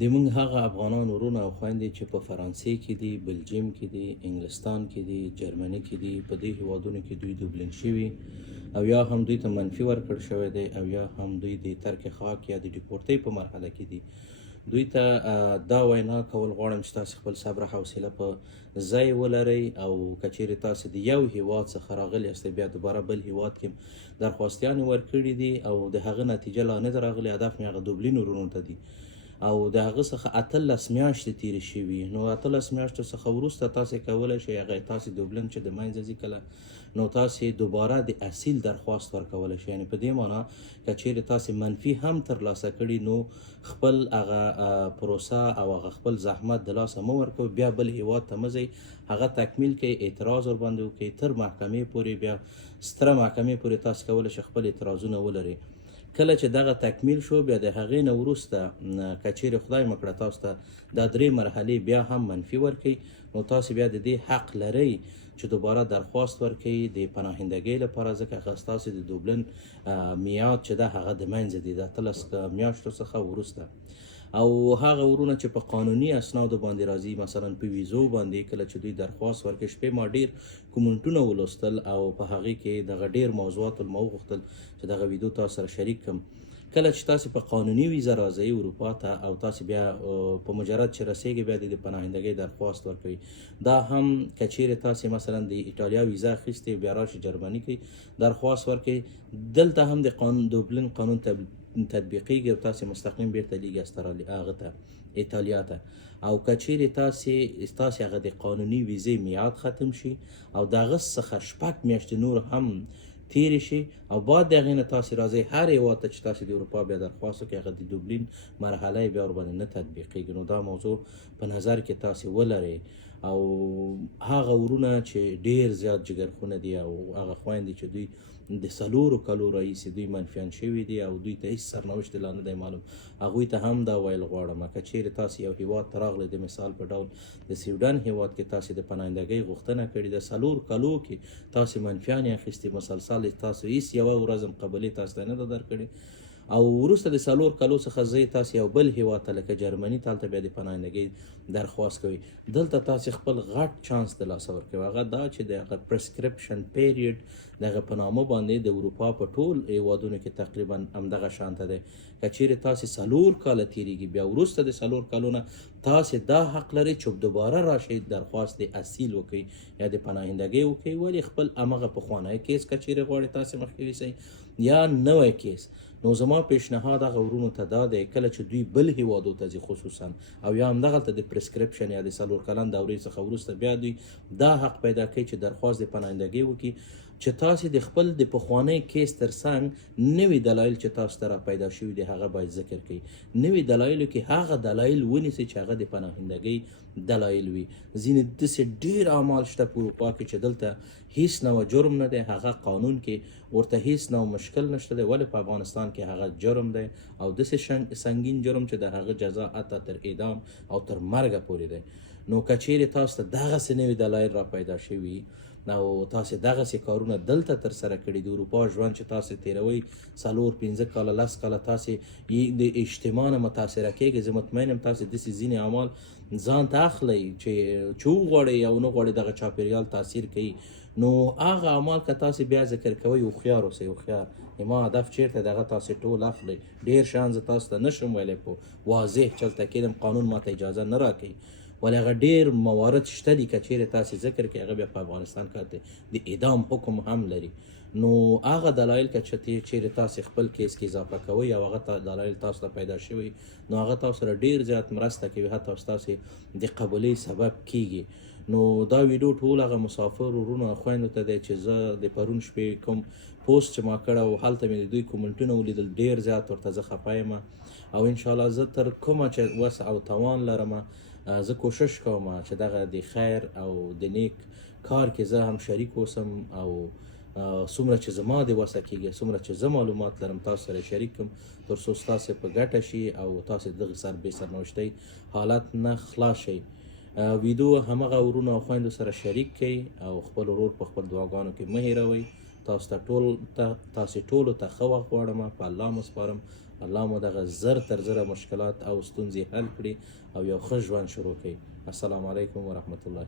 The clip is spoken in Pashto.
د موږ هغه افغانان ورونه او خویندې چې په فرانسې کې دي، بلجیم کې دي، انګلستان کې دي، جرمني کې دي، په دې هیوادونو کې دوی دوبلین شوي او یا هم دوی ته منفي ورکړل شوی دی او یا هم دوی د ترک خاک یا د ډیپورټۍ په مرحله کې دي. دوی ته دا وینا کول غواړم چې تاسې خپل صبر حوصله په ځای ولرئ او که چیرې تاسې د یو هیواد څخه راغلي یاستئ بیا دوباره بل هیواد کې درخواستیانې ورکړي دي او د هغه نتیجه لا نه ده راغلې، هدف مې هغه دوبلین ورونو ته دي او د هغه څخه 18 میاشتې تېرې شوي. نو 18 میاشتو څخه وروسته تاسې کولی شئ هغه تاسې دوبلین چې د منځه ځي کله، نو تاسې دوباره د اصیل درخواست ورکولی شئ. یعنې په دې معنا که چیرې تاسې منفي هم ترلاسه کړي نو خپل هغه پروسه او هغه خپل زحمت د لاسه مه ورکوئ، بیا بل هیواد ته مه ځئ، هغه تکمیل کړئ، اعتراض ورباندې وکړئ تر محکمې پورې، بیا ستره محکمې پورې تاسې کولی شئ خپل اعتراضونه ولرئ. کله چې دغه تکمیل شو بیا د هغې نه وروسته که چیرې خدای مه کړه تاسو ته دا 3 مرحلې بیا هم منفي ورکوي، نو تاسې بیا د دې حق لرئ چې دوباره درخواست ورکوي د پناهندګۍ لپاره، ځکه هغه ستاسې د دوبلن میعاد چې ده هغه د منځه دي د 18 میاشتو څخه وروسته. او هغه ورونه چې په قانوني اسنادو باندې راځي، مثلا په ویزو باندې کله چې دوی درخواست ورکړي، شپې ما ډېر کومنټونه ولوستل او په هغې کې دغه ډېر موضوعات ما وغوښتل چې دغه ویډیو تاسو سره شریک کړم. کله چې تاسې په قانوني ویزه راځئ اروپا ته او تاسې بیا په مجرد چې رسیږئ بیا د پناهندګۍ درخواست ورکوئ، دا هم که چیرې تاسې مثلا د ایټالیا ویزه اخیستې بیا راشئ جرمني کې درخواست ورکوئ، دلته هم د دوبلین قانون تطبیقیږي او تاسې مستقیم بیرته لیږي هغه ته ایټالیا ته. او که چیرې تاسې هغه د قانوني ویزې میعاد ختم شي او د هغه څخه 6 میاشتې نور هم تیرې شي او بعد د هغې نه تاسې راځئ هر هېواد ته چې تاسې د اروپا بیا درخواست وکړئ، هغه د دوبلین مرحله یې بیا ورباندې نه تطبیقیږي. نو دا موضوع په نظر کې تاسې ولرئ. او هغه ورونه چې ډېر زیات جګرخونه دي او هغه خویندې چې دوی د 4 کالو راهیسې دوی منفیان شوي دي او دوی ته هېڅ سرنوشت لا نه دی معلوم، هغوی ته هم دا ویل غواړم که چیرې تاسې یو هیواد ته راغلی، د مثال په ډول د سویډن هیواد کې تاسې د پناهندګۍ غوښتنه کړې، د 4 کالو کې تاسې منفیانې اخیستې، مسلسل تاسو هېڅ یوه ورځ هم قبلې تاسو ته نه ده درکړې او وروسته د 4 کالو څخه ځئ تاسې یو بل هیواد ته لکه جرمني ته، هلته بیا د پناهندګۍ درخواست کوئ. دلته تاسې خپل غټ چانس د لاسه ورکوئ، هغه دا چې د هغه پرسکرپشن پیریډ د هغه په نامه باندې د اروپا په ټول هیوادونو کې تقریبا همدغه شانته دی. که چیرې تاسې 4 کاله تېرېږي بیا وروسته د 4 کالو نه تاسې دا حق لرئ چې دوباره راشئ درخواست د اصیل وکړئ یا د پناهندګۍ وکړئ، ولې خپل همغه پخوانی کیس که چیرې غواړئ تاسې مخکې یوسئ یا نوی کیس. نو زما پیشنهاد هغه ورونو ته دا دی کله چې دوی بل هیوادو ته ځي خصوصا او یا همدغلته د پرسکرپشن یا د 4 کلن دورې څخه وروسته بیا دوی دا حق پیدا کوي چې درخواست د پناهندګۍ وکړي، چې تاسې د خپل د پخوانی کیس ترڅنګ نوي دلایل چې تاسو ته را پیدا شوي دي هغه باید ذکر کړئ. نوي دلایلو کې هغه دلایل ونیسئ چې هغه د پناهندګۍ دلایل وي. ځینې داسې ډېر اعمال شته په اروپا کې چې دلته هیڅ نوع جرم نه دی، هغه قانون کې ورته هیڅ نوع مشکل نشته دی، ولې په افغانستان کې هغه جرم دی او داسې سنګین جرم چې د هغه جزا حتی تر اعدام او تر مرګه پورې دی. نو که چیرې تاسو ته دغسې نوي دلایل را پیدا شوي او تاسې دغسې کارونه دلته ترسره کړي، د اروپا ژوند چې تاسې تېروئ 4-5 کاله 10 کاله تاسې د اجتماع نه متاثره کېږئ، زه مطمئن یم تاسې داسې ځینې اعمال ځان ته اخلئ چې وغواړئ او نه غواړئ دغه چاپېریال تاثیر کوي. نو هغه اعمال که تاسې بیا ذکر کوئ هوښیار اوسئ، هوښیار زما هدف چیرته دغه تاسې ټول اخلئ. ډېر شیان زه تاسو ته نشم ویلی په واضح چلته کېدم، قانون ماته اجازه نه راکوي، ولې هغه ډېر موارد شته دي که چیرې تاسې ذکر کړئ هغه بیا په افغانستان کې د اعدام حکم هم لري. نو هغه دلایل که چیرې تاسې خپل کیس کې اضافه کوئ او هغه دلایل تاسو ته پیدا شوي نو هغه تاسو سره ډېر زیات مرسته کوي، حتی ستاسې د قبولۍ سبب کیږي. نو دا ویډیو ټول هغه مسافر ورونو او خویندو ته دی چې زه د پرون شپې کوم پوسټ چې ما کړی و هلته مې د دوی کومنټونه ولیدل، ډېر زیات ورته زه خفه یم او انشاءالله زه تر کومه چې وس او توان لرم زه کوشش کوم چې دغه د خیر او د نیک کار کې زه هم شریک اوسم او څومره چې زما د وسه کېږي، څومره چې زه معلومات لرم تاسو سره شریک کړم تر څو ستاسې په ګټه شي او تاسې دغه بې سرنوشتۍ حالت نه خلاص شئ. ویډیو همغه ورونو او خویندو سره شریک کړئ او خپل ورور په خپل دعاګانو کې مه هېروئ. تاسې ټولو ته ښه وخت غواړم، په الله مو سپارم. الله مو دغه زر تر زره مشکلات او ستونزې حل کړي او یو ښه ژوند شروع کړي. السلام علیکم ورحمت الله.